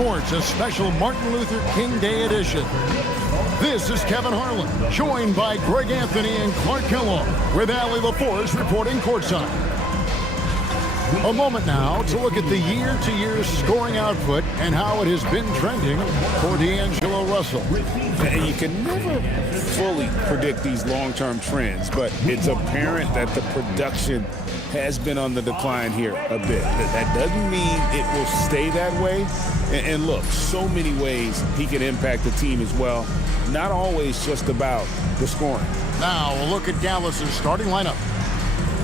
Sports, a special Martin Luther King Day edition. This is Kevin Harlan, joined by Greg Anthony and Clark Kellogg, with Allie LaForce reporting courtside. A moment now to look at the year-to-year scoring output and how it has been trending for D'Angelo Russell. And you can never fully predict these long-term trends, but it's apparent that the production has been on the decline here a bit. That doesn't mean it will stay that way. And look, so many ways he can impact the team as well. Not always just about the scoring. Now we'll look at Dallas's starting lineup.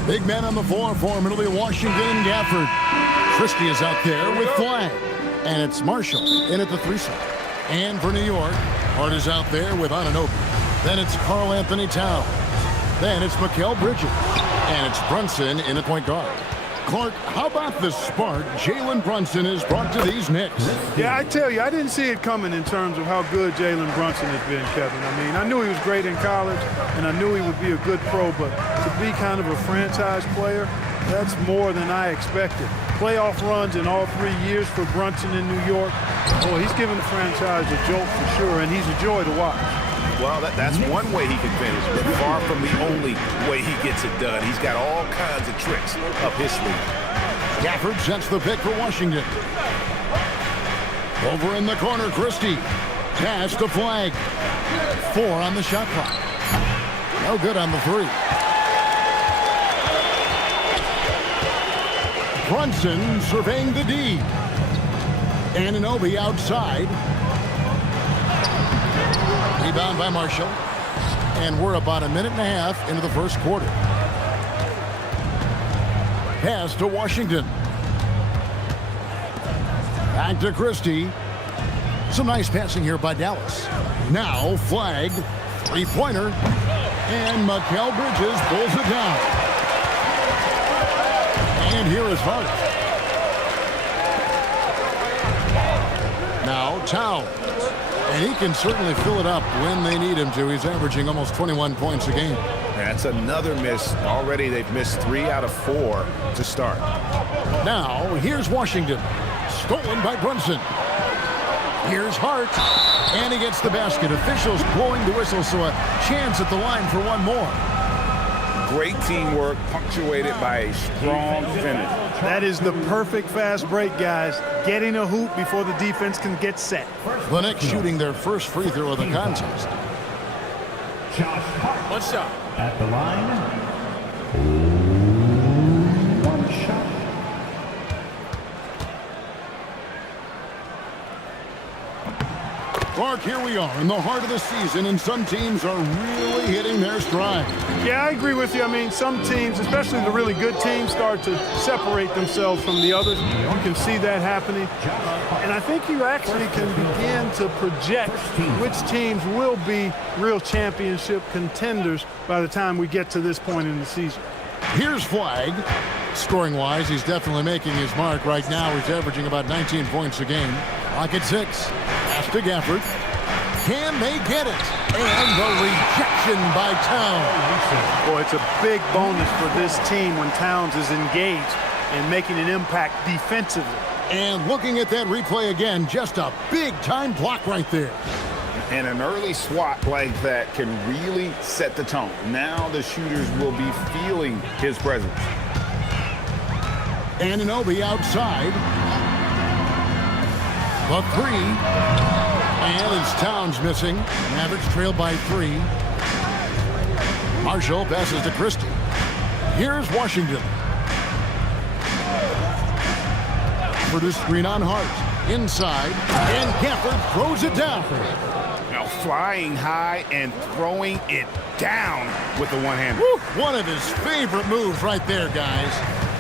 Big men on the floor for Middle Washington and Gafford. Christie is out there with Flag. And it's Marshall in at the 3 slot. And for New York, Hart is out there with Anunoby. Then it's Karl Anthony Towns. Then it's Mikal Bridges. And it's Brunson in at point guard. Clark, how about the spark Jalen Brunson has brought to these Knicks? Yeah, I tell you, I didn't see it coming in terms of how good Jalen Brunson has been, Kevin. I mean, I knew he was great in college, and I knew he would be a good pro, but to be kind of a franchise player, that's more than I expected. Playoff runs in all 3 years for Brunson in New York. Boy, he's given the franchise a jolt for sure, and he's a joy to watch. Well, that's one way he can finish, but far from the only way he gets it done. He's got all kinds of tricks up his sleeve. Gafford sets the pick for Washington. Over in the corner, Christie. Pass to Flag. 4 on the shot clock. No good on the 3. Brunson surveying the D. Anunoby outside. Rebound by Marshall. And we're about a minute and a half into the first quarter. Pass to Washington. Back to Christie. Some nice passing here by Dallas. Now Flag. 3-pointer. And Mikal Bridges pulls it down. And here is Hart. Now Towns. And he can certainly fill it up when they need him to. He's averaging almost 21 points a game. That's another miss. Already they've missed 3 out of 4 to start. Now, here's Washington. Stolen by Brunson. Here's Hart. And he gets the basket. Officials blowing the whistle, so a chance at the line for one more. Great teamwork, punctuated by a strong finish. That is the perfect fast break, guys. Getting a hoop before the defense can get set. The Knicks shooting their first free throw of the contest. One shot. At the line. One shot. Clark, here we are in the heart of the season, and some teams are really hitting their stride. Yeah, I agree with you. I mean, some teams, especially the really good teams, start to separate themselves from the others. You can see that happening. And I think you actually can begin to project which teams will be real championship contenders by the time we get to this point in the season. Here's Flag. Scoring-wise, he's definitely making his mark. Right now, he's averaging about 19 points a game. Clock at 6. Pass to Gafford. Can they get it? And the rejection by Towns. Boy, it's a big bonus for this team when Towns is engaged and making an impact defensively. And looking at that replay again, just a big-time block right there. And an early swat like that can really set the tone. Now the shooters will be feeling his presence. Anunoby outside. The 3. And it's Towns missing. Mavericks trail by 3. Marshall passes to Christie. Here's Washington. For the screen on Hart. Inside. And Gafford throws it down. Now flying high and throwing it down with the one-hander. One of his favorite moves right there, guys.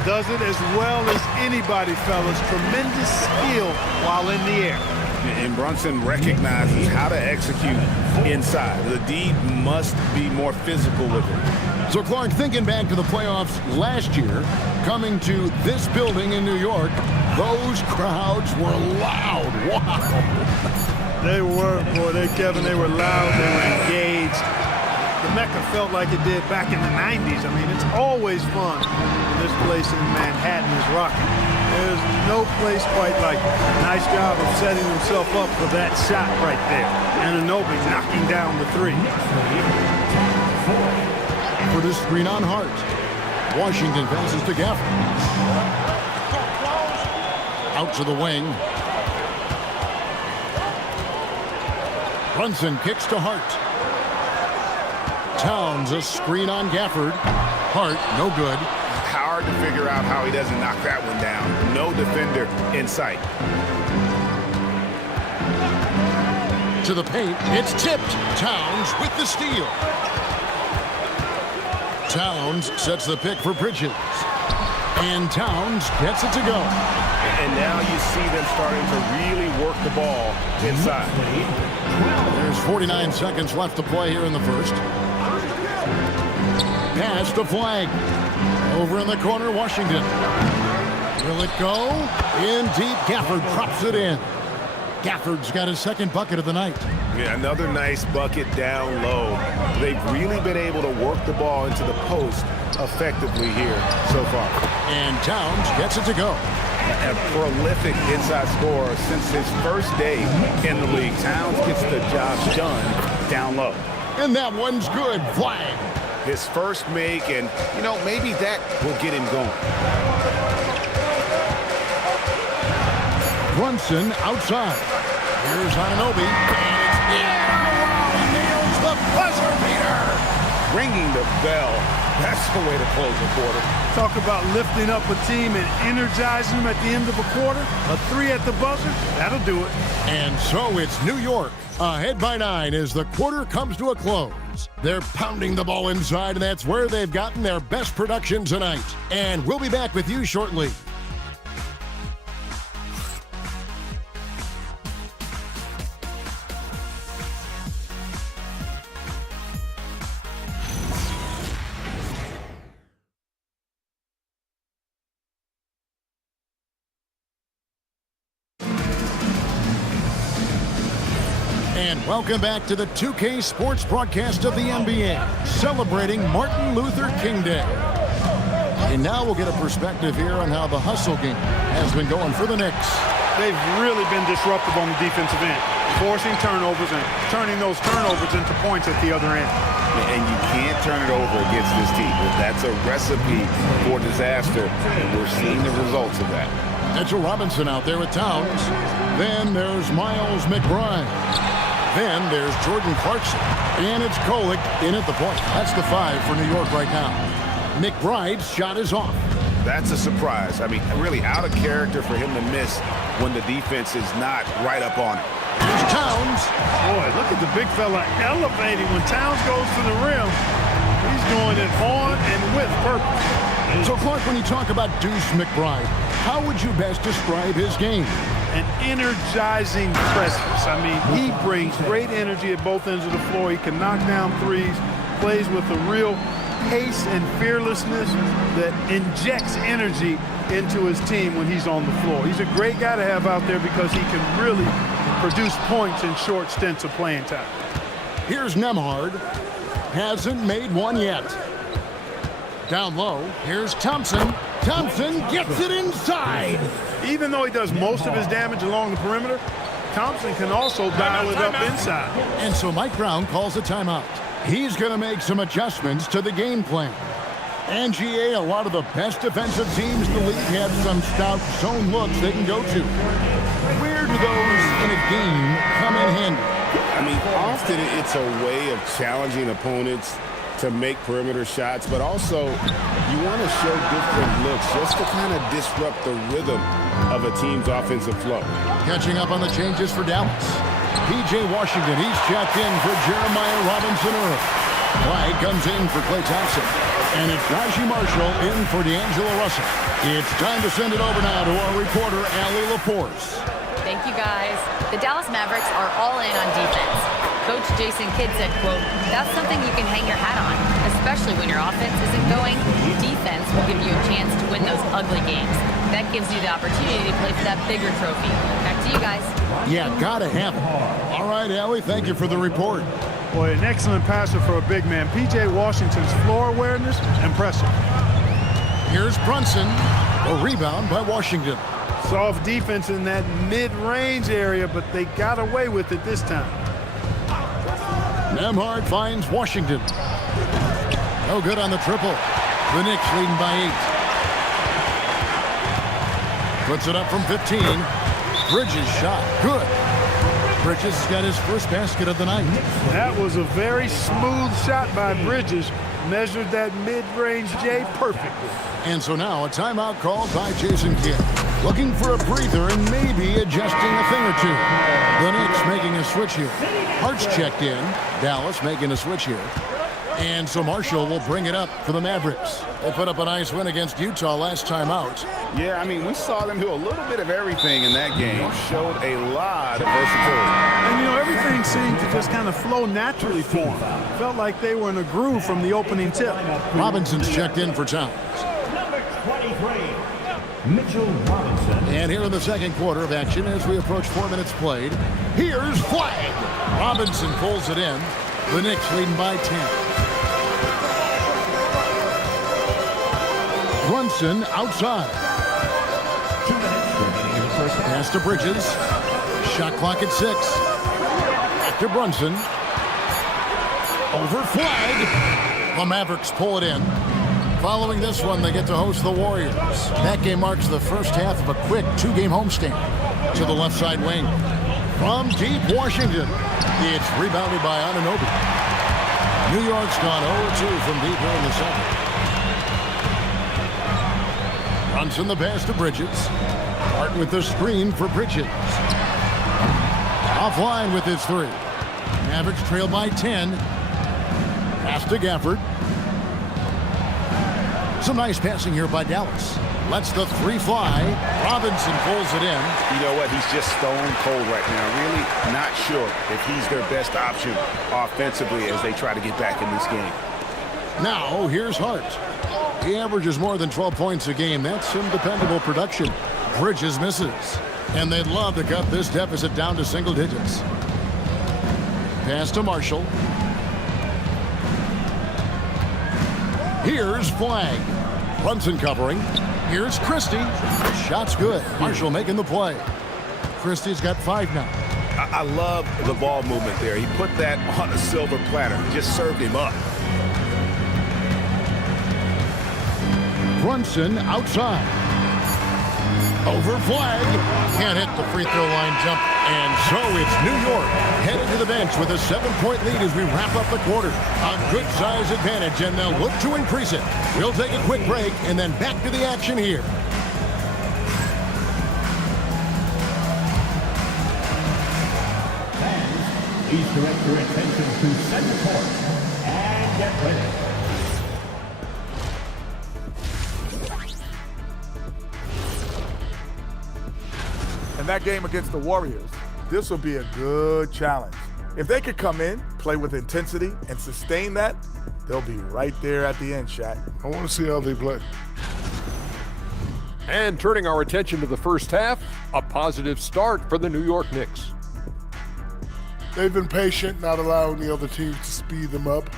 Does it as well as anybody, fellas. Tremendous skill while in the air. And Brunson recognizes how to execute inside. The D must be more physical with it. So, Clark, thinking back to the playoffs last year, coming to this building in New York, those crowds were loud. Wow. They were, boy, Kevin, they were loud, they were engaged. The Mecca felt like it did back in the 90s. I mean, it's always fun when this place in Manhattan is rocking. There's no place quite like it. Nice job of setting himself up for that shot right there. Anunoby knocking down the three. For this screen on Hart. Washington passes to Gafford. Out to the wing. Brunson kicks to Hart. Towns a screen on Gafford. Hart, no good. Hard to figure out how he doesn't knock that one down. No defender in sight. To the paint, it's tipped. Towns with the steal. Towns sets the pick for Bridges. And Towns gets it to go. And now you see them starting to really work the ball inside. There's 49 seconds left to play here in the first. Pass to Flag. Over in the corner, Washington. Will it go? In deep, Gafford props it in. Gafford's got his second bucket of the night. Yeah, another nice bucket down low. They've really been able to work the ball into the post effectively here so far. And Towns gets it to go. A prolific inside scorer since his first day in the league. Towns gets the job done down low. And that one's good. Flag. His first make, and, you know, maybe that will get him going. Brunson outside. Here's Anunoby. And nails the buzzer beater. Ringing the bell. That's the way to close the quarter. Talk about lifting up a team and energizing them at the end of a quarter. A three at the buzzer, that'll do it. And so it's New York ahead by 9 as the quarter comes to a close. They're pounding the ball inside, and that's where they've gotten their best production tonight. And we'll be back with you shortly. And welcome back to the 2K Sports broadcast of the NBA, celebrating Martin Luther King Day. And now we'll get a perspective here on how the hustle game has been going for the Knicks. They've really been disruptive on the defensive end, forcing turnovers and turning those turnovers into points at the other end. And you can't turn it over against this team. That's a recipe for disaster, and we're seeing the results of that. Mitchell Robinson out there with Towns. Then there's Miles McBride. Then there's Jordan Clarkson. And it's Kolek in at the point. That's the 5 for New York right now. McBride's shot is off. That's a surprise. I mean, really out of character for him to miss when the defense is not right up on it. Here's Towns. Boy, look at the big fella elevating. When Towns goes to the rim, he's doing it on and with purpose. So, Clark, when you talk about Deuce McBride, how would you best describe his game? An energizing presence. I mean, he brings great energy at both ends of the floor. He can knock down threes, plays with a real pace and fearlessness that injects energy into his team when he's on the floor. He's a great guy to have out there because he can really produce points in short stints of playing time. Here's Nembhard. Hasn't made one yet. Down low, here's Thompson. Thompson gets it inside. Even though he does most of his damage along the perimeter, Thompson can also dial it up inside. And so Mike Brown calls a timeout. He's going to make some adjustments to the game plan. And GA, a lot of the best defensive teams in the league have some stout zone looks they can go to. Where do those in a game come in handy? I mean, often it's a way of challenging opponents to make perimeter shots, but also you want to show different looks just to kind of disrupt the rhythm of a team's offensive flow. Catching up on the changes for Dallas. P.J. Washington, he's checked in for Jeremiah Robinson Earl. Clyde comes in for Klay Thompson. And it's Najee Marshall in for D'Angelo Russell. It's time to send it over now to our reporter, Allie Laporce. Thank you, guys. The Dallas Mavericks are all in on defense. Coach Jason Kidd said, quote, "That's something you can hang your hat on, especially when your offense isn't going. Defense will give you a chance to win those ugly games. That gives you the opportunity to play for that bigger trophy." Back to you guys. Yeah, gotta have it. All right, Allie, thank you for the report. Boy, an excellent passer for a big man. P.J. Washington's floor awareness, impressive. Here's Brunson. A rebound by Washington. Soft defense in that mid-range area, but they got away with it this time. Nembhard finds Washington. No good on the triple. The Knicks leading by 8. Puts it up from 15. Bridges shot. Good. Bridges has got his first basket of the night. That was a very smooth shot by Bridges. Measured that mid-range J perfectly. And so now a timeout called by Jason Kidd. Looking for a breather and maybe adjusting a thing or two. The Knicks making a switch here. Hart's checked in. Dallas making a switch here. And so Marshall will bring it up for the Mavericks. They put up a nice win against Utah last time out. Yeah, I mean, we saw them do a little bit of everything in that game. Showed a lot of versatility. And, you know, everything seemed to just kind of flow naturally for them. Felt like they were in a groove from the opening tip. Robinson's checked in for Towns. Number 23, Mitchell Robinson. And here in the second quarter of action, as we approach 4 minutes played, here's Flag. Robinson pulls it in. The Knicks leading by 10. Brunson outside. 2 minutes remaining in the first half. Pass to Bridges. Shot clock at 6. Back to Brunson. Over Flag. The Mavericks pull it in. Following this one, they get to host the Warriors. That game marks the first half of a quick 2-game homestand. To the left side wing. From deep Washington. It's rebounded by Anunoby. New York's gone 0-2 from deep here in the second. Brunson the pass to Bridges. Hart with the screen for Bridges. Offline with his 3. Mavericks trail by 10. Pass to Gafford. Some nice passing here by Dallas. Lets the 3 fly. Robinson pulls it in. You know what? He's just stone cold right now. Really not sure if he's their best option offensively as they try to get back in this game. Now, here's Hart. He averages more than 12 points a game. That's some dependable production. Bridges misses. And they'd love to cut this deficit down to single digits. Pass to Marshall. Here's Flag. Brunson covering. Here's Christie. Shot's good. Marshall making the play. Christie's got 5 now. I love the ball movement there. He put that on a silver platter. Just served him up. Brunson outside. Over Flag. Can't hit the free throw line jump. And so it's New York headed to the bench with a 7-point lead as we wrap up the quarter. A good size advantage, and they'll look to increase it. We'll take a quick break and then back to the action here. Fans, please direct your attention to center court and get ready. In that game against the Warriors, this will be a good challenge. If they could come in, play with intensity, and sustain that, they'll be right there at the end, Shaq. I want to see how they play. And turning our attention to the first half, a positive start for the New York Knicks. They've been patient, not allowing the other teams to speed them up,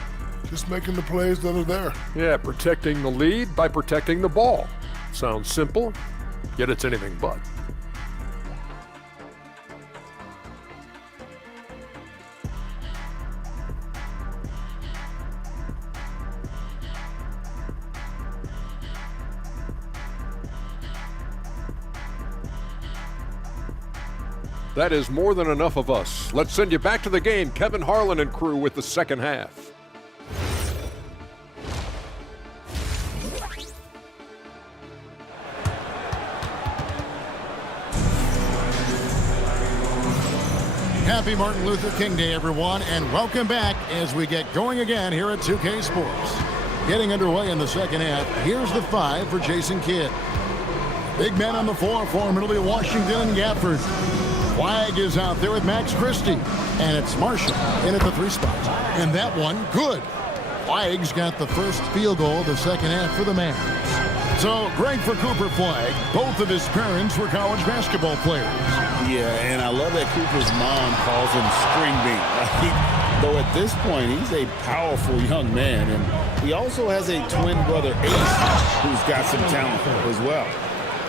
just making the plays that are there. Yeah, protecting the lead by protecting the ball. Sounds simple, yet it's anything but. That is more than enough of us. Let's send you back to the game. Kevin Harlan and crew with the second half. Happy Martin Luther King Day, everyone, and welcome back as we get going again here at 2K Sports. Getting underway in the second half, here's the 5 for Jason Kidd. Big men on the floor for Middle Washington and Gafford. Flag is out there with Max Christie, and it's Marshall in at the 3 spot. And that one, good. Flag's got the first field goal of the second half for the Mavs. So, great for Cooper Flag. Both of his parents were college basketball players. Yeah, and I love that Cooper's mom calls him String Bean. Though at this point, he's a powerful young man, and he also has a twin brother, Ace, who's got some talent as well.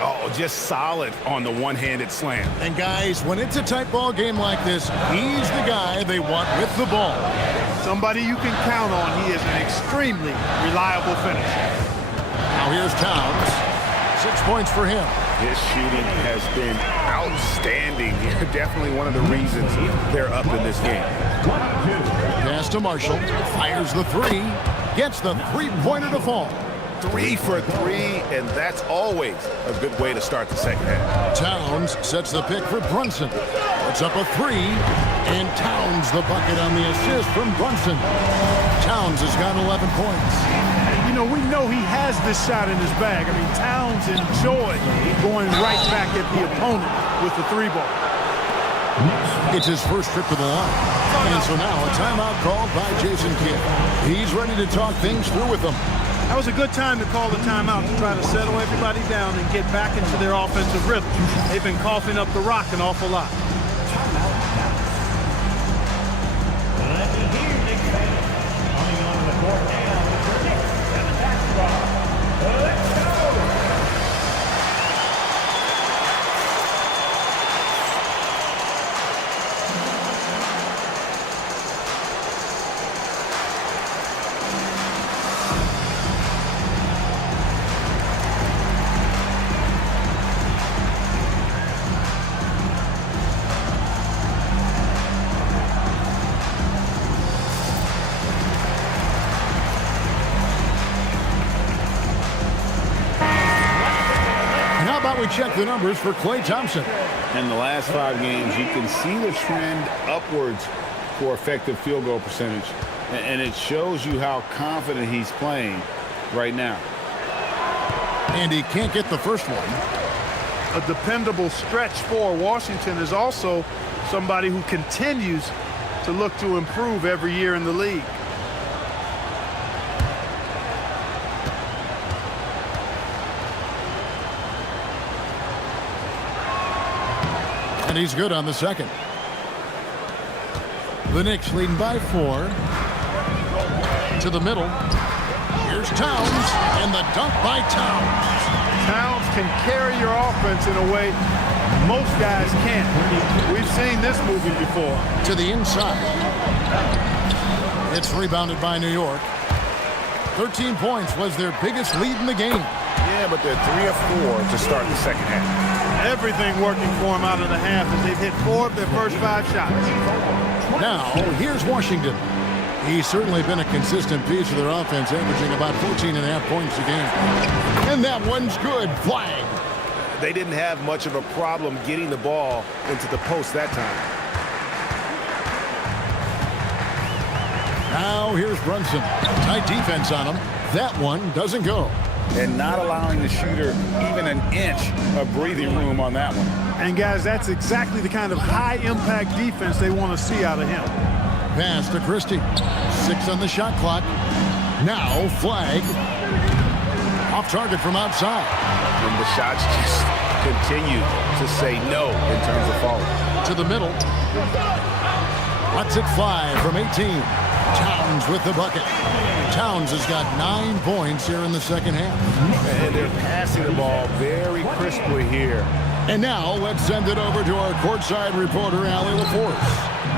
Oh, just solid on the one-handed slam. And guys, when it's a tight ball game like this, he's the guy they want with the ball. Somebody you can count on. He is an extremely reliable finisher. Now here's Towns. 6 points for him. His shooting has been outstanding. Definitely one of the reasons they're up in this game. Pass to Marshall. Fires the three. Gets the three-pointer to fall. 3 for 3, and that's always a good way to start the second half. Towns sets the pick for Brunson. Puts up a three, and Towns the bucket on the assist from Brunson. Towns has got 11 points. You know, we know he has this shot in his bag. I mean, Towns enjoys going right back at the opponent with the three ball. It's his first trip to the line. And so now a timeout called by Jason Kidd. He's ready to talk things through with them. That was a good time to call the timeout to try to settle everybody down and get back into their offensive rhythm. They've been coughing up the rock an awful lot. Coming on the court now, the Knicks and the basketball. Let's go! We check the numbers for Klay Thompson. In the last 5 games, you can see the trend upwards for effective field goal percentage. And it shows you how confident he's playing right now. And he can't get the first one. A dependable stretch for Washington is also somebody who continues to look to improve every year in the league. And he's good on the second. The Knicks leading by 4. To the middle. Here's Towns, and the dunk by Towns. Towns can carry your offense in a way most guys can't. We've seen this movie before. To the inside. It's rebounded by New York. 13 points was their biggest lead in the game. Yeah, but they're 3 of 4 to start the second half. Everything working for them out of the half as they've hit 4 of their first 5 shots. Now, here's Washington. He's certainly been a consistent piece of their offense, averaging about 14.5 points a game. And that one's good. Flag. They didn't have much of a problem getting the ball into the post that time. Now, here's Brunson. Tight defense on him. That one doesn't go. And not allowing the shooter even an inch of breathing room on that one. And guys, that's exactly the kind of high-impact defense they want to see out of him. Pass to Christie. 6 on the shot clock. Now, flag. Off target from outside. And the shots just continue to say no in terms of falling. To the middle. Lets it fly from 18. Towns with the bucket. Towns has got 9 points here in the second half. And they're passing the ball very crisply here. And now let's send it over to our courtside reporter, Allie LaForce.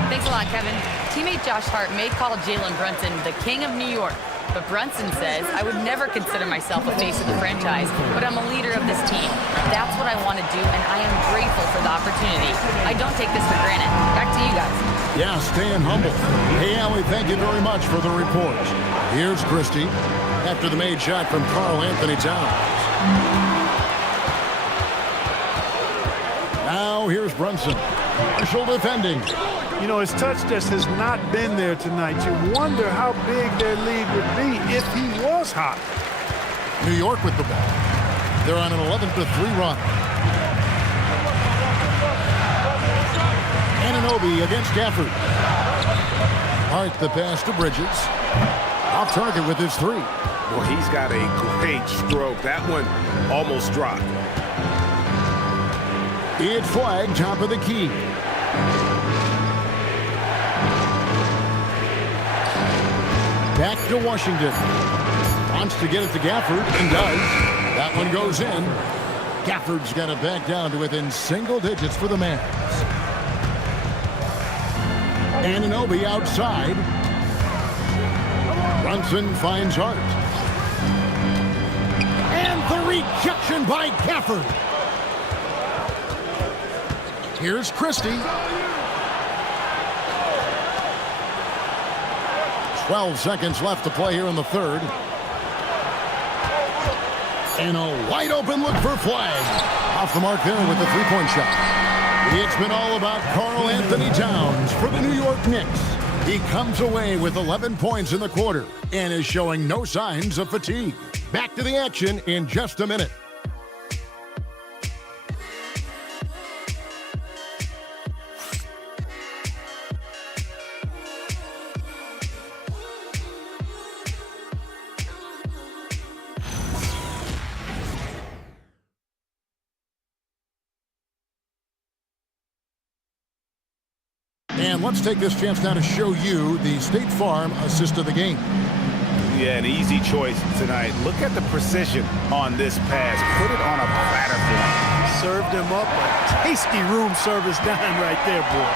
Thanks a lot, Kevin. Teammate Josh Hart may call Jalen Brunson the king of New York, but Brunson says, I would never consider myself a face of the franchise, but I'm a leader of this team. That's what I want to do, and I am grateful for the opportunity. I don't take this for granted. Back to you guys. Yeah, staying humble. Hey, Allie, thank you very much for the report. Here's Christie after the made shot from Karl Anthony Towns. Now here's Brunson. Marshall defending. You know, his touch just has not been there tonight. You wonder how big their lead would be if he was hot. New York with the ball. They're on an 11-3 run. Anunoby against Gafford. Hart the pass to Bridges. Off target with his 3. Well, he's got a great stroke. That one almost dropped. It's flag, top of the key. Back to Washington. Wants to get it to Gafford and does. That one goes in. Gafford's got it back down to within single digits for the Mavs. Anunoby outside. Brunson finds Hart. And the rejection by Gafford. Here's Christie. 12 seconds left to play here in the third. And a wide open look for Flag. Off the mark there with the three-point shot. It's been all about Karl Anthony Towns for the New York Knicks. He comes away with 11 points in the quarter and is showing no signs of fatigue. Back to the action in just a minute. And let's take this chance now to show you the State Farm assist of the game. Yeah, an easy choice tonight. Look at the precision on this pass. Put it on a platter for him. Served him up a tasty room service dime right there, boy.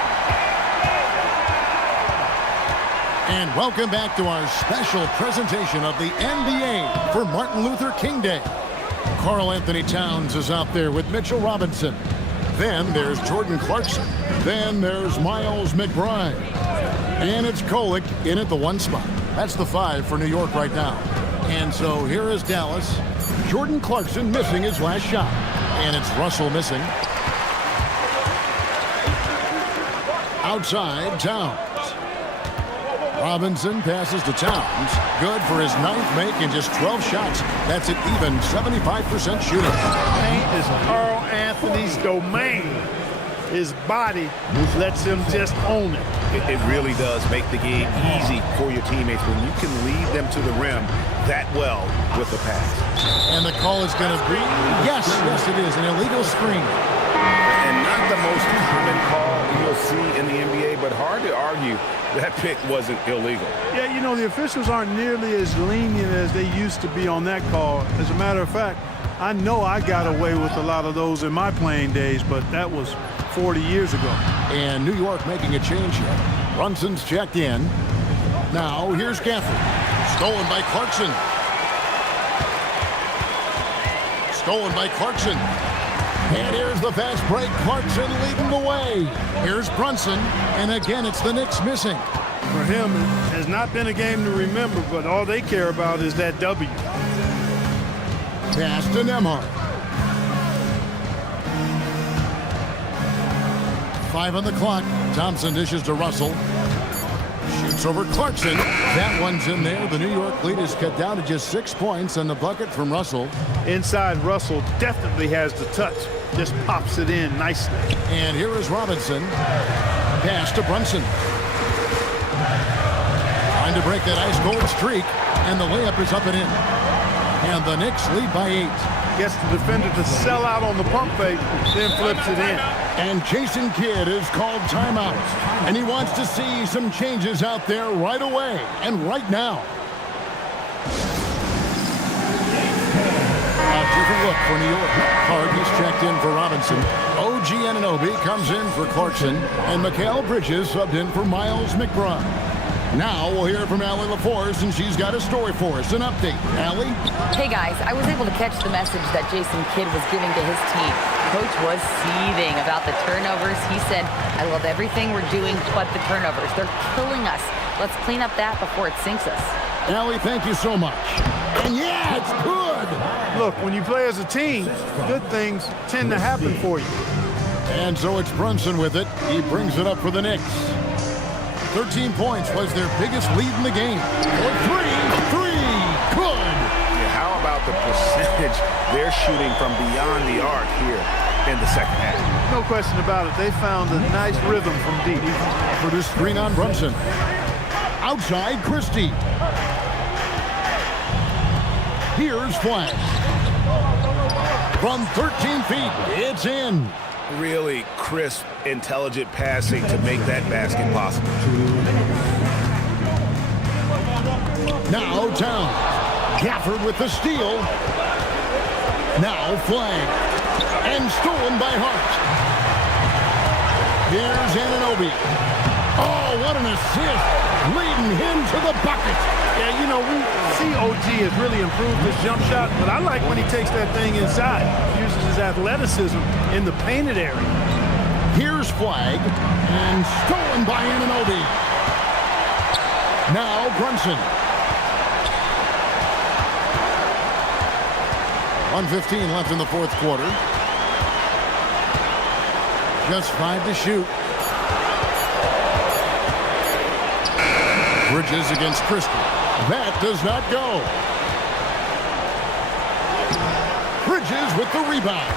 And welcome back to our special presentation of the NBA for Martin Luther King Day. Karl Anthony Towns is out there with Mitchell Robinson. Then there's Jordan Clarkson. Then there's Miles McBride. And it's Kolek in at the 1 spot. That's the 5 for New York right now. And so here is Dallas. Jordan Clarkson missing his last shot. And it's Russell missing. Outside, Towns. Robinson passes to Towns. Good for his 9th make in just 12 shots. That's an even 75% shooting. Paint is Karl Anthony's domain. His body lets him just own it. It really does make the game easy for your teammates when you can lead them to the rim that well with the pass. And the call is going to be, yes, it is, an illegal screen. And not the most common call you'll see in the NBA, but hard to argue that pick wasn't illegal. Yeah, you know, the officials aren't nearly as lenient as they used to be on that call. As a matter of fact, I know I got away with a lot of those in my playing days, but that was 40 years ago. And New York making a change here. Brunson's checked in. Now here's Gafford. Stolen by Clarkson. Stolen by Clarkson. And here's the fast break. Clarkson leading the way. Here's Brunson. And again, it's the Knicks missing. For him, it has not been a game to remember, but all they care about is that W. Pass to Nembhard. 5 on the clock. Thompson dishes to Russell. Shoots over Clarkson. That one's in there. The New York lead is cut down to just 6 points and the bucket from Russell. Inside, Russell definitely has the touch. Just pops it in nicely. And here is Robinson. Pass to Brunson. Trying to break that ice-cold streak. And the layup is up and in. And the Knicks lead by 8. Gets the defender to sell out on the pump fake, then flips it in. And Jason Kidd is called timeout. And he wants to see some changes out there right away and right now. A different look for New York. Hardy's checked in for Robinson. OG Anunoby comes in for Clarkson. And Mikal Bridges subbed in for Miles McBride. Now we'll hear from Allie LaForce, and she's got a story for us. An update. Allie? Hey, guys, I was able to catch the message that Jason Kidd was giving to his team. Coach was seething about the turnovers. He said, I love everything we're doing but the turnovers. They're killing us. Let's clean up that before it sinks us. Allie, thank you so much. And yeah, it's good. Look, when you play as a team, good things tend to happen for you. And so it's Brunson with it. He brings it up for the Knicks. 13 points was their biggest lead in the game. For three, good. Yeah, how about the percentage they're shooting from beyond the arc here in the second half? No question about it. They found a nice rhythm from deep. Produced screen on Brunson. Outside, Christie. Here's Flash. From 13 feet, it's in. Really crisp, intelligent passing to make that basket possible. Now Towns. Gafford with the steal. Now Flag. and stolen by Hart. Here's Anunoby. Oh, what an assist, leading him to the bucket. Yeah, you know, we see OG has really improved his jump shot, but I like when he takes that thing inside, uses his athleticism in the painted area. Here's Flag, and stolen by Anunoby. Now Brunson. 1:15 left in the fourth quarter. Just 5 to shoot. Bridges against Christie. That does not go. Bridges with the rebound.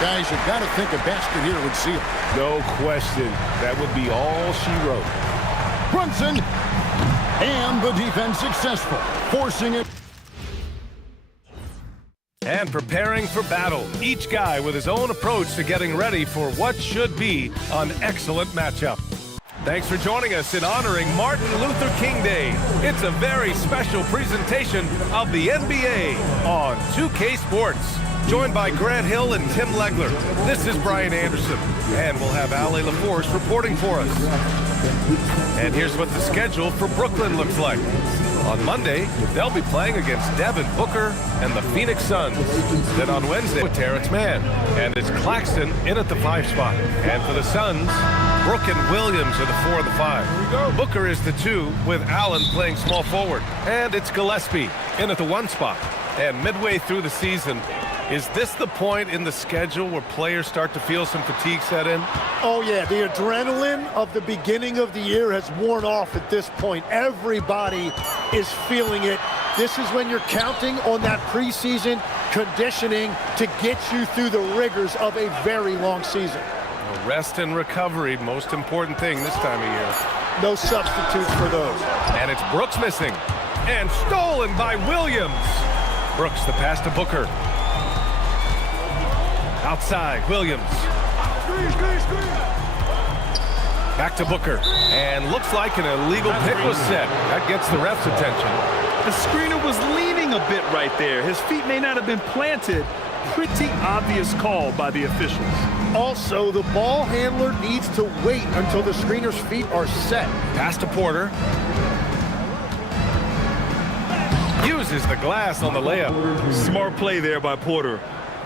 Guys, you've got to think a basket here would seal. No question. That would be all she wrote. Brunson. And the defense successful, forcing it. And preparing for battle. Each guy with his own approach to getting ready for what should be an excellent matchup. Thanks for joining us in honoring Martin Luther King Day. It's a very special presentation of the NBA on 2K Sports. Joined by Grant Hill and Tim Legler. This is Brian Anderson. And we'll have Ale LaForce reporting for us. And here's what the schedule for Brooklyn looks like. On Monday, they'll be playing against Devin Booker and the Phoenix Suns. Then on Wednesday, with Terrence Mann. And it's Claxton in at the 5 spot. And for the Suns, Brooke and Williams are the 4 and the 5. Booker is the 2, with Allen playing small forward. And it's Gillespie in at the 1 spot. And midway through the season, is this the point in the schedule where players start to feel some fatigue set in? Oh, yeah. The adrenaline of the beginning of the year has worn off at this point. Everybody is feeling it. This is when you're counting on that preseason conditioning to get you through the rigors of a very long season. Rest and recovery, most important thing this time of year. No substitutes for those. And it's Brooks missing. And stolen by Williams. Brooks, the pass to Booker. Outside, Williams. Back to Booker. And looks like an illegal pick was set. That gets the ref's attention. The screener was leaning a bit right there. His feet may not have been planted. Pretty obvious call by the officials. Also, the ball handler needs to wait until the screener's feet are set. Pass to Porter. Uses the glass on the layup. Smart play there by Porter.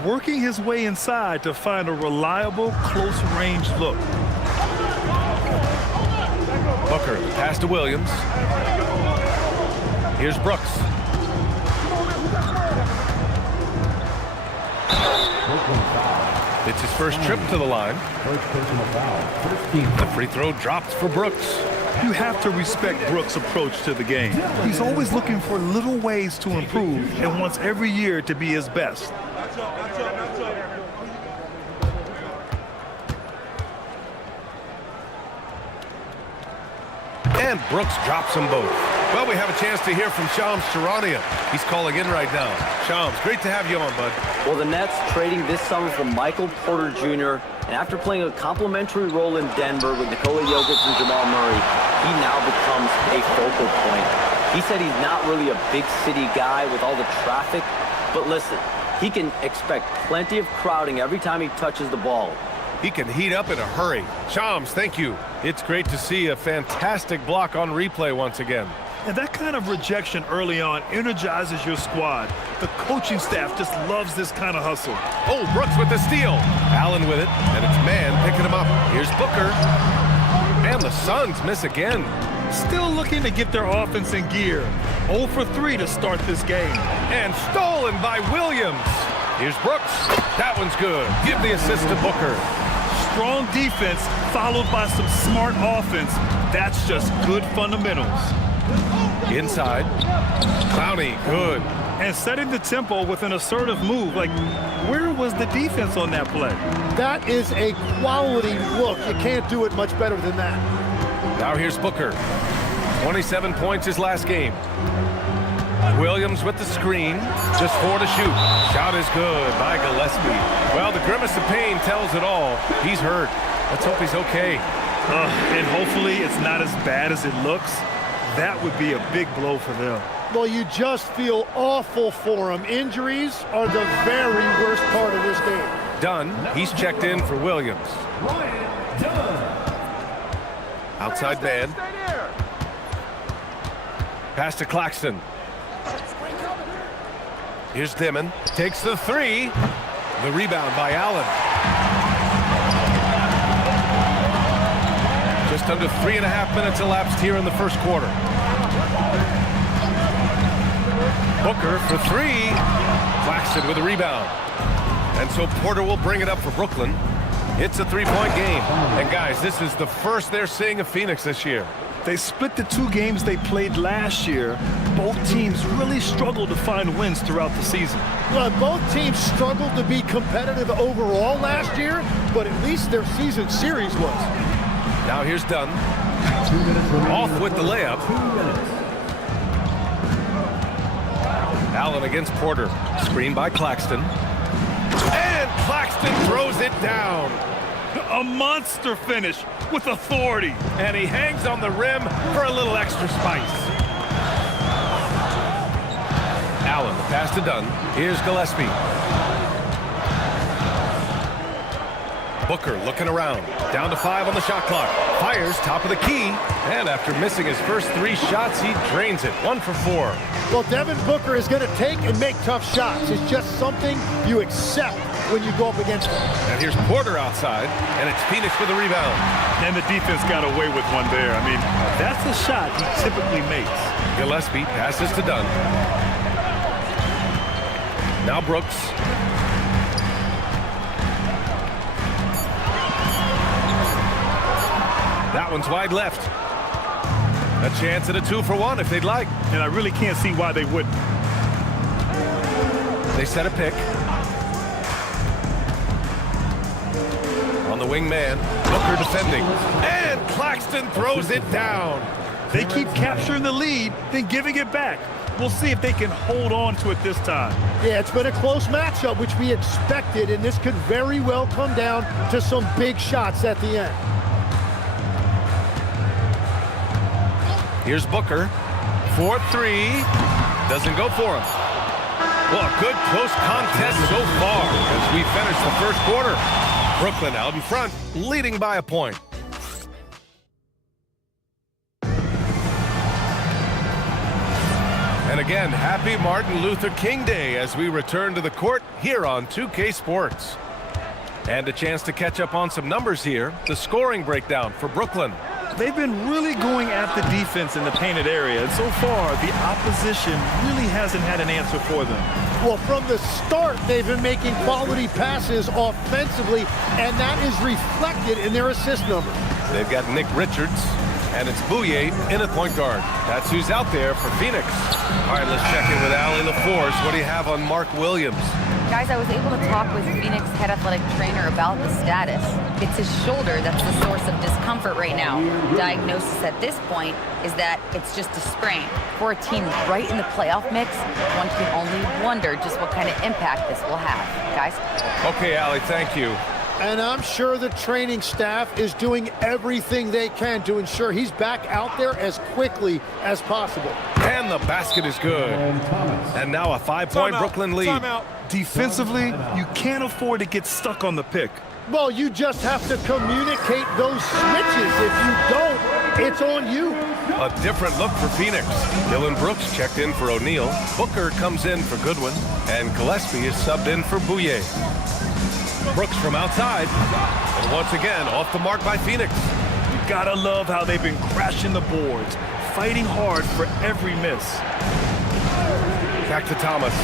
Working his way inside to find a reliable, close-range look. Booker, pass to Williams. Here's Brooks. It's his first trip to the line. The free throw dropped for Brooks. You have to respect Brooks' approach to the game. He's always looking for little ways to improve and wants every year to be his best. And Brooks drops them both. Well, we have a chance to hear from Shams Charania. He's calling in right now. Shams, great to have you on, bud. Well, the Nets trading this summer for Michael Porter Jr., and after playing a complimentary role in Denver with Nikola Jokic and Jamal Murray, he now becomes a focal point. He said he's not really a big city guy with all the traffic, but listen, he can expect plenty of crowding every time he touches the ball. He can heat up in a hurry. Shams, thank you. It's great to see a fantastic block on replay once again. And that kind of rejection early on energizes your squad. The coaching staff just loves this kind of hustle. Oh, Brooks with the steal. Allen with it, and it's Mann picking him up. Here's Booker. And the Suns miss again. Still looking to get their offense in gear. 0 for 3 to start this game. And stolen by Williams. Here's Brooks. That one's good. Give the assist to Booker. Strong defense followed by some smart offense. That's just good fundamentals. Inside. Clowney, good. And setting the tempo with an assertive move. Like, where was the defense on that play? That is a quality look. You can't do it much better than that. Now here's Booker. 27 points his last game. Williams with the screen. Just 4 to shoot. Shot is good by Gillespie. Well, the grimace of pain tells it all. He's hurt. Let's hope he's okay. And hopefully it's not as bad as it looks. That would be a big blow for them. Well, you just feel awful for him. Injuries are the very worst part of this game. Dunn, he's checked in for Williams. Outside man. Pass to Claxton. Here's Dimon. Takes the three. The rebound by Allen. Just under 3.5 minutes elapsed here in the first quarter. Booker for three. Claxton with a rebound. And so Porter will bring it up for Brooklyn. It's a three-point game. And guys, this is the first they're seeing of Phoenix this year. They split the 2 games they played last year. Both teams really struggled to find wins throughout the season. Well, both teams struggled to be competitive overall last year, but at least their season series was. Now here's Dunn. Off with the layup. Allen against Porter. Screen by Claxton. And Claxton throws it down. A monster finish with authority. And he hangs on the rim for a little extra spice. Allen, the pass to Dunn. Here's Gillespie. Booker looking around. Down to 5 on the shot clock. Fires top of the key. And after missing his first 3 shots, he drains it. 1 for 4. Well, Devin Booker is going to take and make tough shots. It's just something you accept when you go up against him. And here's Porter outside, and it's Phoenix with a rebound. And the defense got away with one there. I mean, that's a shot he typically makes. Gillespie passes to Dunn. Now Brooks. That one's wide left. A chance at a 2-for-1 if they'd like. And I really can't see why they wouldn't. They set a pick. On the wing man, Booker defending. And Claxton throws it down. They keep capturing the lead, then giving it back. We'll see if they can hold on to it this time. Yeah, it's been a close matchup, which we expected, and this could very well come down to some big shots at the end. Here's Booker. 4-3. Doesn't go for him. Well, a good close contest so far as we finish the first quarter. Brooklyn out in front, leading by a point. And again, happy Martin Luther King Day as we return to the court here on 2K Sports. And a chance to catch up on some numbers here. The scoring breakdown for Brooklyn. They've been really going at the defense in the painted area, and so far, the opposition really hasn't had an answer for them. Well, from the start, they've been making quality passes offensively, and that is reflected in their assist number. They've got Nick Richards, and it's Bouye in at point guard. That's who's out there for Phoenix. All right, let's check in with Allie LaForce. What do you have on Mark Williams? Guys, I was able to talk with Phoenix head athletic trainer about the status. It's his shoulder that's the source of discomfort right now. Diagnosis at this point is that it's just a sprain. For a team right in the playoff mix, one can only wonder just what kind of impact this will have. Guys? Okay, Allie, thank you. And I'm sure the training staff is doing everything they can to ensure he's back out there as quickly as possible. And the basket is good. And now a 5-point Brooklyn lead. Timeout. Defensively, you can't afford to get stuck on the pick. Well, you just have to communicate those switches. If you don't, it's on you. A different look for Phoenix. Dylan Brooks checked in for O'Neal. Booker comes in for Goodwin. And Gillespie is subbed in for Bouye. Brooks from outside. And once again, off the mark by Phoenix. You gotta love how they've been crashing the boards, fighting hard for every miss. Back to Thomas.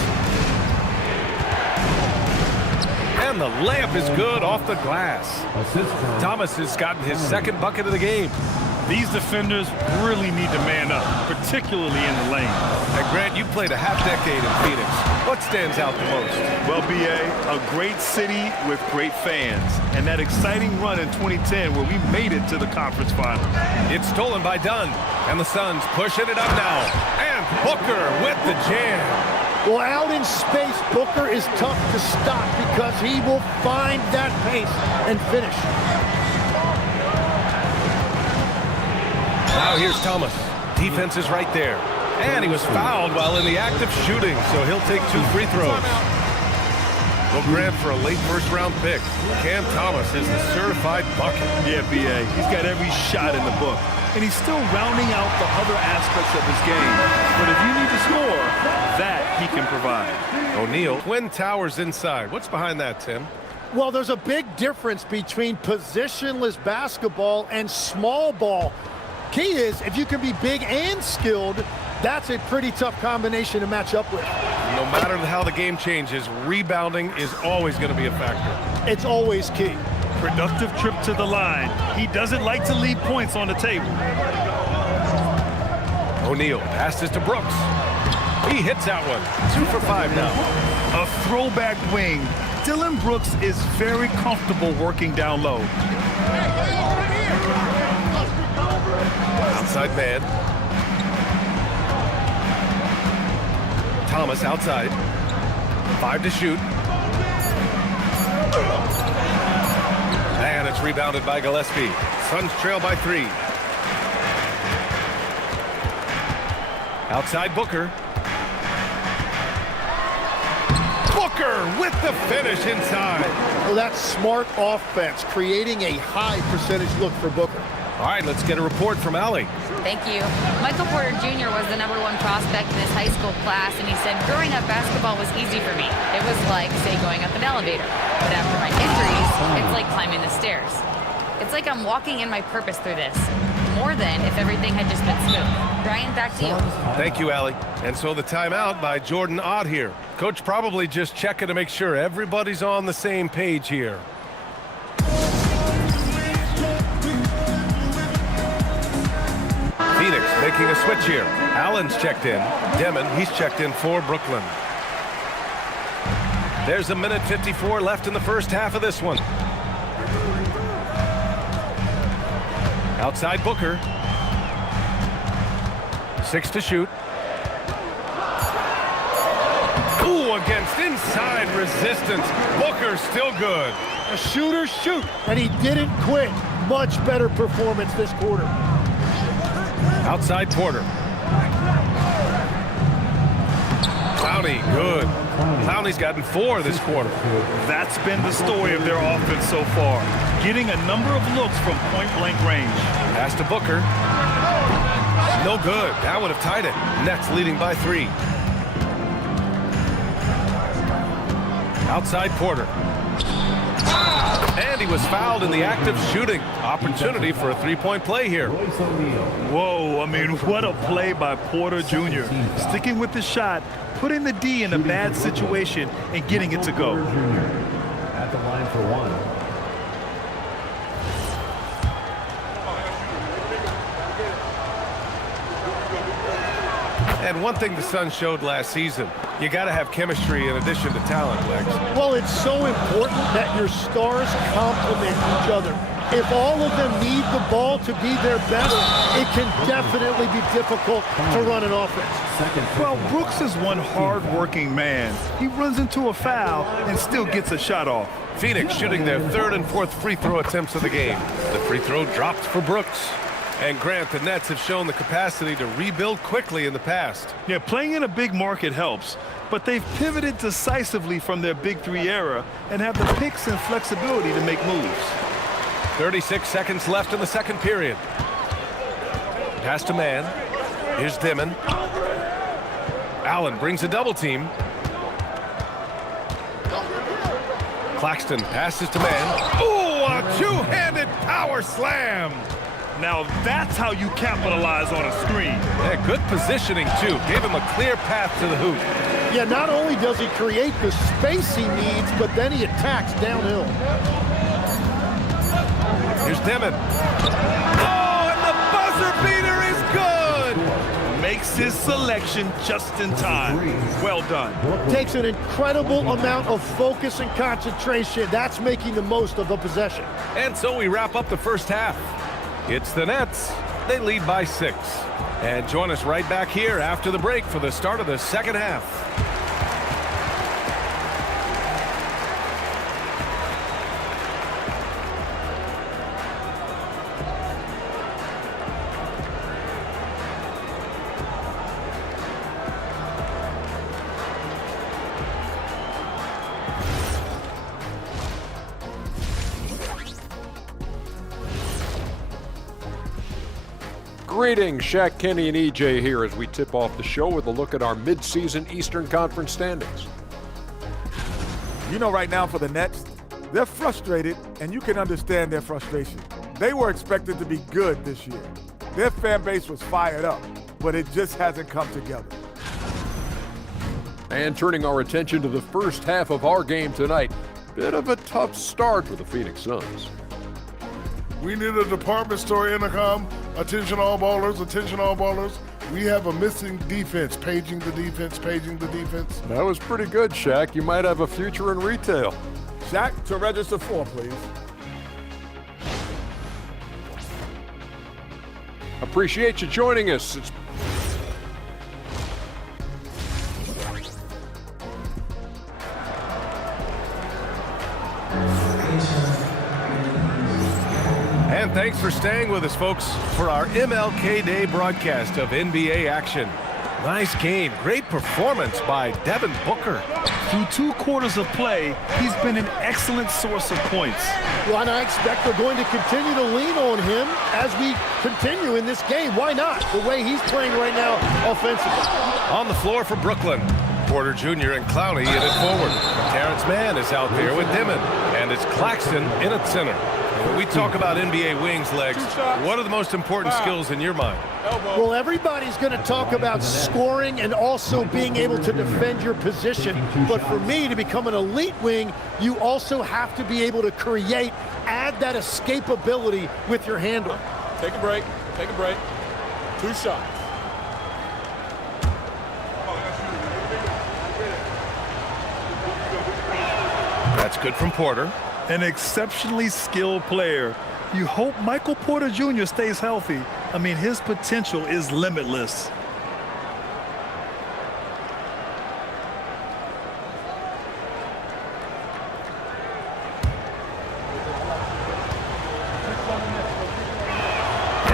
And the layup is good off the glass. Thomas has gotten his second bucket of the game. These defenders really need to man up, particularly in the lane. And Grant, you played a half-decade in Phoenix. What stands out the most? Well, B.A., a great city with great fans. And that exciting run in 2010 where we made it to the conference finals. It's stolen by Dunn. And the Suns pushing it up now. And Booker with the jam. Well, out in space, Booker is tough to stop because he will find that pace and finish. Now here's Thomas. Defense is right there. And he was fouled while in the act of shooting, so he'll take 2 free throws. Well, Grant, for a late first-round pick, Cam Thomas is the certified bucket. Yeah, B.A. He's got every shot in the book. And he's still rounding out the other aspects of his game. But if you need to score, that he can provide. O'Neal, Twin Towers inside. What's behind that, Tim? Well, there's a big difference between positionless basketball and small ball. Key is, if you can be big and skilled, that's a pretty tough combination to match up with. No matter how the game changes, rebounding is always going to be a factor. It's always key. Productive trip to the line. He doesn't like to leave points on the table. O'Neal passes to Brooks. He hits that one. 2 for 5 now. A throwback wing. Dylan Brooks is very comfortable working down low. Outside man. Thomas outside. 5 to shoot. And it's rebounded by Gillespie. Suns trail by 3. Outside Booker. Booker with the finish inside. Well, that's smart offense, creating a high percentage look for Booker. All right, let's get a report from Allie. Thank you. Michael Porter Jr. was the #1 prospect in his high school class, and he said, growing up, basketball was easy for me. It was like, say, going up an elevator. But after my injuries, it's like climbing the stairs. It's like I'm walking in my purpose through this, more than if everything had just been smooth. Brian, back to you. Thank you, Allie. And so the timeout by Jordan Ott here. Coach probably just checking to make sure everybody's on the same page here. Phoenix making a switch here. Allen's checked in. Demon, he's checked in for Brooklyn. There's a minute 54 left in the first half of this one. Outside Booker. 6 to shoot. Ooh, against inside resistance. Booker still good. A shooter shoot, and he didn't quit. Much better performance this quarter. Outside Porter. Clowney, good. Clowney's gotten 4 this quarter. That's been the story of their offense so far. Getting a number of looks from point-blank range. Pass to Booker. No good. That would have tied it. Nets leading by 3. Outside Porter. And he was fouled in the act of shooting. Opportunity for a 3-point play here. Whoa, I mean, what a play by Porter Jr. Sticking with the shot, putting the D in a bad situation, and getting it to go. At the line for 1. And one thing the Suns showed last season, you got to have chemistry in addition to talent, Lex. Well, it's so important that your stars complement each other. If all of them need the ball to be their best, it can definitely be difficult to run an offense. Well, Brooks is one hard-working man. He runs into a foul and still gets a shot off. Phoenix shooting their 3rd and 4th free throw attempts of the game. The free throw dropped for Brooks. And Grant, the Nets have shown the capacity to rebuild quickly in the past. Yeah, playing in a big market helps, but they've pivoted decisively from their Big 3 era and have the picks and flexibility to make moves. 36 seconds left in the second period. Pass to man. Here's Dimon. Allen brings a double team. Claxton passes to man. Ooh, a two-handed power slam. Now that's how you capitalize on a screen. Yeah, good positioning, too. Gave him a clear path to the hoop. Yeah, not only does he create the space he needs, but then he attacks downhill. Here's Demon. Oh, and the buzzer beater is good! Makes his selection just in time. Well done. Takes an incredible amount of focus and concentration. That's making the most of a possession. And so we wrap up the first half. It's the Nets. They lead by 6. And join us right back here after the break for the start of the second half. Greetings, Shaq, Kenny, and EJ here as we tip off the show with a look at our midseason Eastern Conference standings. You know, right now for the Nets, they're frustrated, and you can understand their frustration. They were expected to be good this year. Their fan base was fired up, but it just hasn't come together. And turning our attention to the first half of our game tonight, bit of a tough start for the Phoenix Suns. We need a department store intercom. Attention all ballers, attention all ballers. We have a missing defense. Paging the defense, paging the defense. That was pretty good, Shaq. You might have a future in retail. Shaq, to register 4, please. Appreciate you joining us. And thanks for staying with us, folks, for our MLK Day broadcast of NBA action. Nice game. Great performance by Devin Booker. Through 2 quarters of play, he's been an excellent source of points. Well, and I expect they're going to continue to lean on him as we continue in this game. Why not? The way he's playing right now offensively. On the floor for Brooklyn, Porter Jr. and Clowney in it forward. Terrence Mann is out there with Dimon, and it's Claxton in at center. When we talk about NBA wings, Legs, what are the most important skills in your mind? Well, everybody's going to talk about scoring and also being able to defend your position. But for me, to become an elite wing, you also have to be able to create, add that escapability with your handle. Take a break. Take a break. 2 shots. That's good from Porter. An exceptionally skilled player. You hope Michael Porter Jr. stays healthy. I mean, his potential is limitless.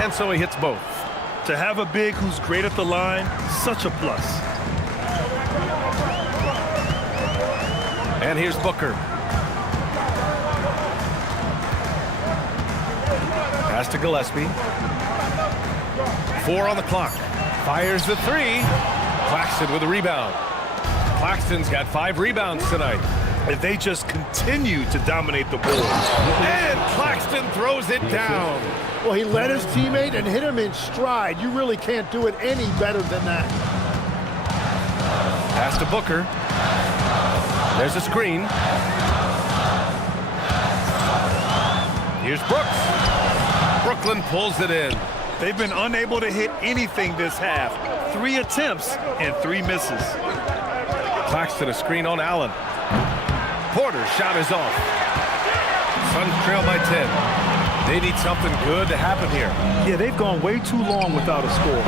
And so he hits both. To have a big who's great at the line, such a plus. And here's Booker. Pass to Gillespie. 4 on the clock. Fires the 3. Claxton with a rebound. Claxton's got 5 rebounds tonight. If they just continue to dominate the board. And Claxton throws it down. Well, he led his teammate and hit him in stride. You really can't do it any better than that. Pass to Booker. There's a screen. Here's Brooks. Brooklyn pulls it in. They've been unable to hit anything this half. 3 attempts and 3 misses. Claxton a screen on Allen. Porter's shot is off. Suns trail by 10. They need something good to happen here. Yeah, they've gone way too long without a score.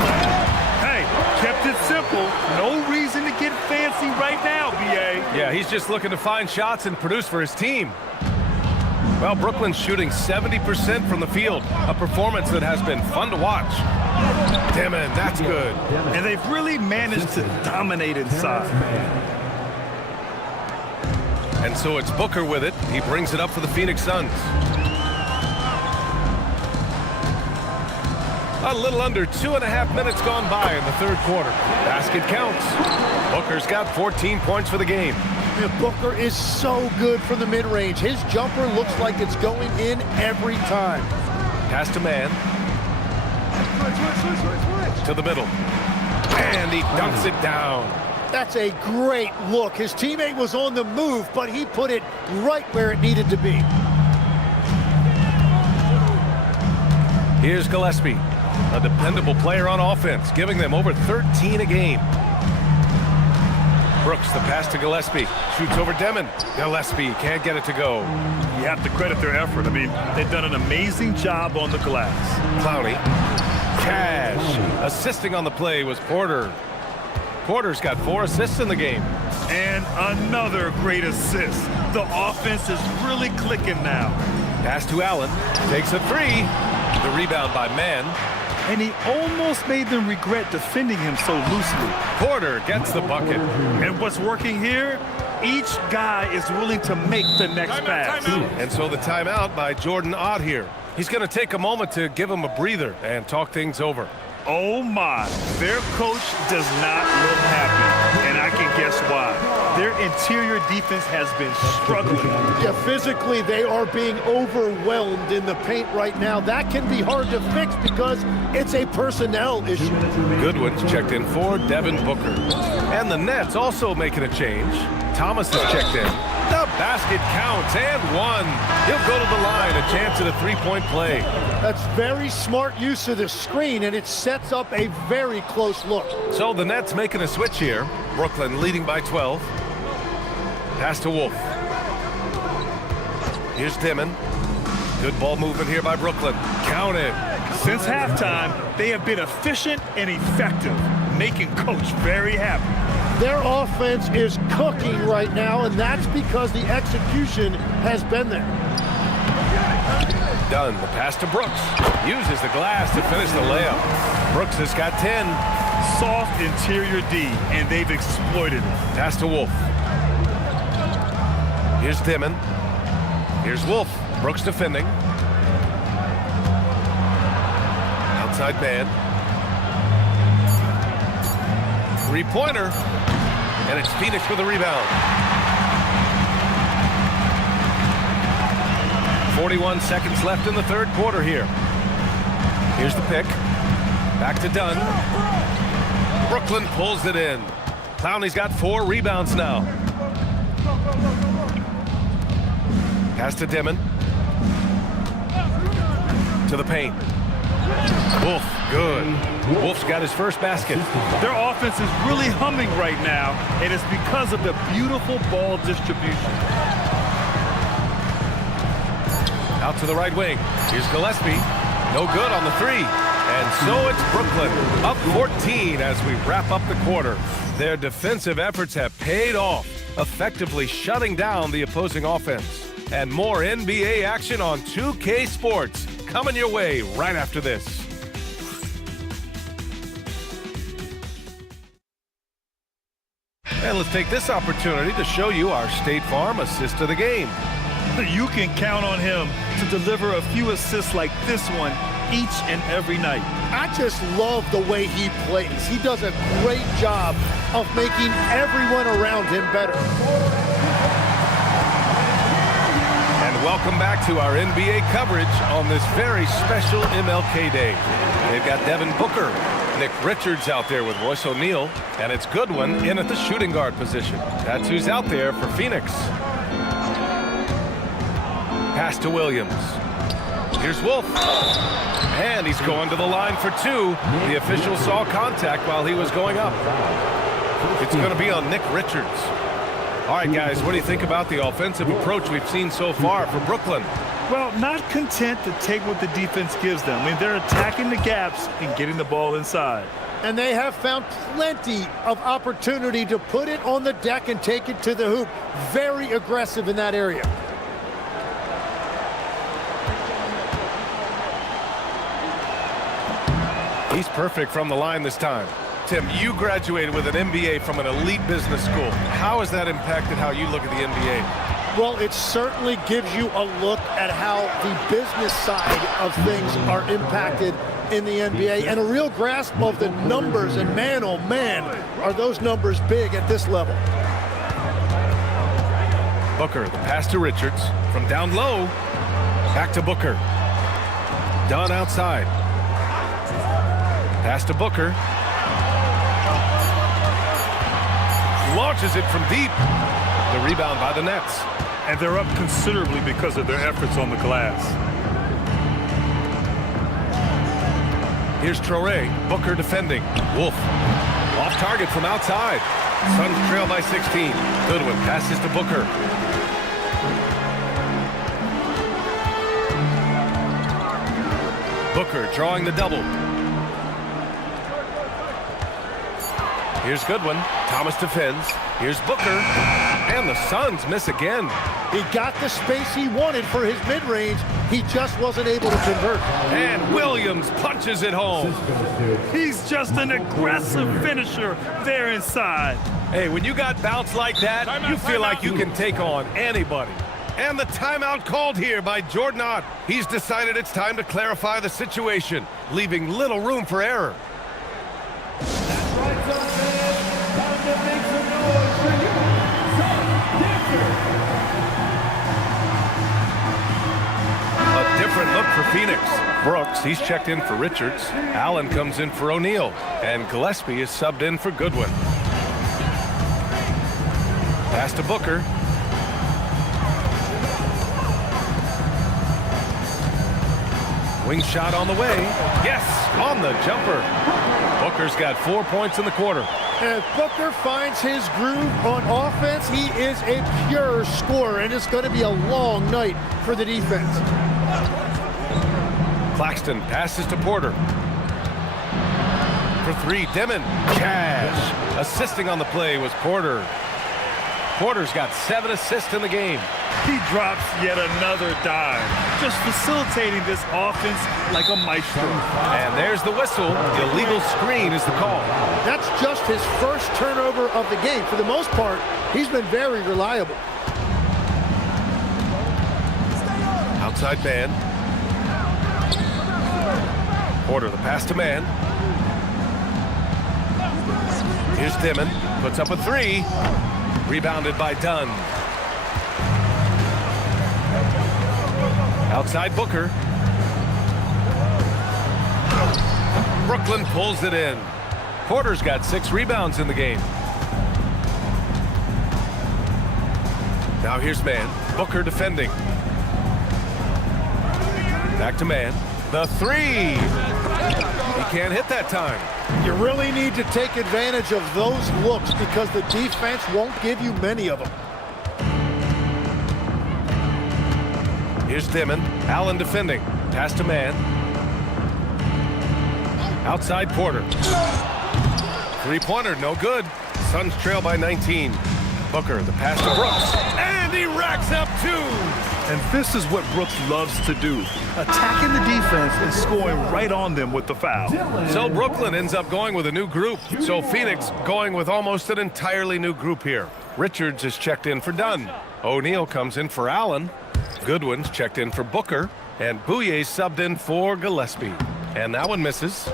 Hey, kept it simple. No reason to get fancy right now, BA. Yeah, he's just looking to find shots and produce for his team. Well, Brooklyn's shooting 70% from the field, a performance that has been fun to watch. Dimon, that's good. And they've really managed to dominate inside. And so it's Booker with it. He brings it up for the Phoenix Suns. A little under 2.5 minutes gone by in the 3rd quarter. Basket counts. Booker's got 14 points for the game. Yeah, Booker is so good from the mid-range. His jumper looks like it's going in every time. Pass to Mann. To the middle. And he dunks it down. That's a great look. His teammate was on the move, but he put it right where it needed to be. Here's Gillespie, a dependable player on offense, giving them over 13 a game. Brooks, the pass to Gillespie. Shoots over Dimon. Gillespie can't get it to go. You have to credit their effort. I mean, they've done an amazing job on the glass. Clowney. Cash. Assisting on the play was Porter. Porter's got 4 assists in the game. And another great assist. The offense is really clicking now. Pass to Allen. Takes a 3. The rebound by Mann. And he almost made them regret defending him so loosely. Porter gets the bucket. And what's working here? Each guy is willing to make the next pass. And so the timeout by Jordan Ott here. He's going to take a moment to give him a breather and talk things over. Oh my, their coach does not look happy, and I can guess why. Their interior defense has been struggling. Yeah, physically they are being overwhelmed in the paint right now. That can be hard to fix because it's a personnel issue. Goodwin's checked in for Devin Booker. And the Nets also making a change. Thomas is checked in. The basket counts and one. He'll go to the line, a chance at a three-point play. That's very smart use of the screen, and it sets up a very close look. So the Nets making a switch here. Brooklyn leading by 12. Pass to Wolf. Here's Dimon. Good ball movement here by Brooklyn. Count it. Since halftime, they have been efficient and effective, making Coach very happy. Their offense is cooking right now, and that's because the execution has been there. Dunn, the pass to Brooks. Uses the glass to finish the layup. Brooks has got 10. Soft interior D, and they've exploited it. Pass to Wolf. Here's Dimon. Here's Wolf. Brooks defending. Outside man. Three-pointer. And it's Phoenix with a rebound. 41 seconds left in the third quarter here. Here's the pick. Back to Dunn. Brooklyn pulls it in. Clowney's got 4 rebounds now. Pass to Dimon. To the paint. Wolf, good. Wolf's got his first basket. Their offense is really humming right now, and it's because of the beautiful ball distribution. Out to the right wing. Here's Gillespie. No good on the three. And so it's Brooklyn, up 14 as we wrap up the quarter. Their defensive efforts have paid off, effectively shutting down the opposing offense. And more NBA action on 2K Sports coming your way right after this. And let's take this opportunity to show you our State Farm assist of the game. You can count on him to deliver a few assists like this one each and every night. I just love the way he plays. He does a great job of making everyone around him better. And welcome back to our NBA coverage on this very special MLK Day. They've got Devin Booker, Nick Richards out there with Royce O'Neal, and it's Goodwin in at the shooting guard position. That's who's out there for Phoenix. Pass to Williams. Here's Wolf. And he's going to the line for 2. The official saw contact while he was going up. It's going to be on Nick Richards. All right, guys, what do you think about the offensive approach we've seen so far for Brooklyn? Well, not content to take what the defense gives them. I mean, they're attacking the gaps and getting the ball inside. And they have found plenty of opportunity to put it on the deck and take it to the hoop. Very aggressive in that area. He's perfect from the line this time. Tim, you graduated with an MBA from an elite business school. How has that impacted how you look at the NBA? Well, it certainly gives you a look at how the business side of things are impacted in the NBA and a real grasp of the numbers. And man, oh man, are those numbers big at this level. Booker, the pass to Richards. From down low, back to Booker. Dunn outside. Pass to Booker. Launches it from deep. The rebound by the Nets. And they're up considerably because of their efforts on the glass. Here's Traoré. Booker defending. Wolf. Off target from outside. Suns trail by 16. Goodwin passes to Booker. Booker drawing the double. Here's Goodwin. Thomas defends. Here's Booker. And the Suns miss again. He got the space he wanted for his mid-range. He just wasn't able to convert. And Williams punches it home. He's just an aggressive finisher there inside. Hey, when you got bounce like that, you feel like you can take on anybody. And the timeout called here by Jordan Ott. He's decided it's time to clarify the situation, leaving little room for error. That's right, son, man. Time to make some noise for you. A different look for Phoenix. Brooks, he's checked in for Richards. Allen comes in for O'Neal. And Gillespie is subbed in for Goodwin. Pass to Booker. Wing shot on the way. Yes, on the jumper. Booker's got 4 points in the quarter. And if Booker finds his groove on offense, he is a pure scorer, and it's going to be a long night for the defense. Claxton passes to Porter. For three, Dimon. Cash. Assisting on the play was Porter. Porter's got 7 assists in the game. He drops yet another dime, just facilitating this offense like a maestro. And there's the whistle. Illegal screen is the call. That's just his first turnover of the game. For the most part, he's been very reliable. Outside man. Porter, the pass to man. Here's Dimon. Puts up a three. Rebounded by Dunn. Outside Booker. Brooklyn pulls it in. Porter's got 6 rebounds in the game. Now here's man. Booker defending. Back to man. The three. He can't hit that time. You really need to take advantage of those looks because the defense won't give you many of them. Here's Dimon. Allen defending. Pass to man. Outside Porter. Three-pointer, no good. Suns trail by 19. Booker, the pass to Brooks. And he racks up 2. And this is what Brooks loves to do, attacking the defense and scoring right on them with the foul. So Brooklyn ends up going with a new group. So Phoenix going with almost an entirely new group here. Richards is checked in for Dunn. O'Neal comes in for Allen. Goodwin's checked in for Booker. And Bouyer's subbed in for Gillespie. And that one misses.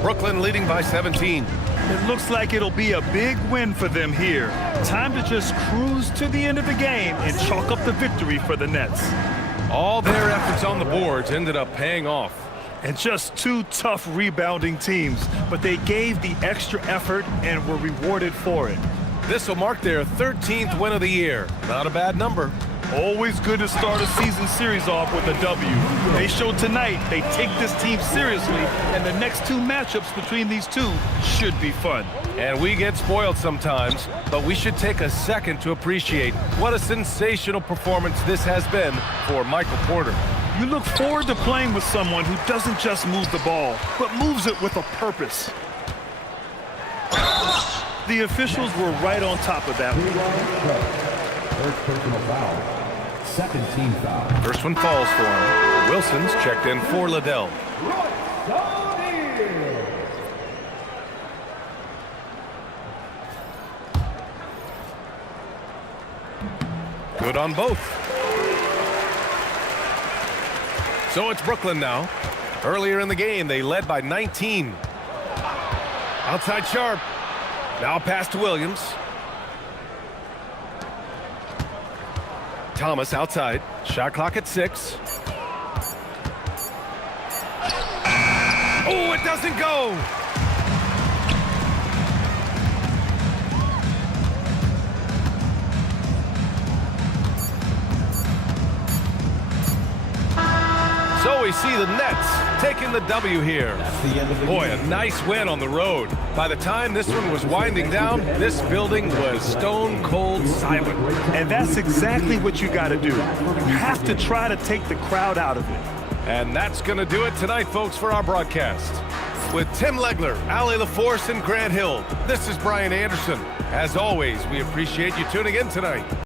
Brooklyn leading by 17. It looks like it'll be a big win for them here. Time to just cruise to the end of the game and chalk up the victory for the Nets. All their efforts on the boards ended up paying off. And just 2 tough rebounding teams, but they gave the extra effort and were rewarded for it. This will mark their 13th win of the year. Not a bad number. Always good to start a season series off with a W. They showed tonight they take this team seriously, and the next 2 matchups between these two should be fun. And we get spoiled sometimes, but we should take a second to appreciate what a sensational performance this has been for Michael Porter. You look forward to playing with someone who doesn't just move the ball, but moves it with a purpose. The officials were right on top of that one. First personal foul. Second team foul. First one falls for him. Wilson's checked in for Liddell. Good on both. So it's Brooklyn now. Earlier in the game, they led by 19. Outside Sharp. Now pass to Williams. Thomas outside. Shot clock at 6. Oh, it doesn't go. So we see the Nets taking the W here. Boy, a nice win on the road. By the time this one was winding down, this building was stone cold silent. And that's exactly what you got to do. You have to try to take the crowd out of it. And that's going to do it tonight, folks, for our broadcast. With Tim Legler, Ali LaForce, and Grant Hill, this is Brian Anderson. As always, we appreciate you tuning in tonight.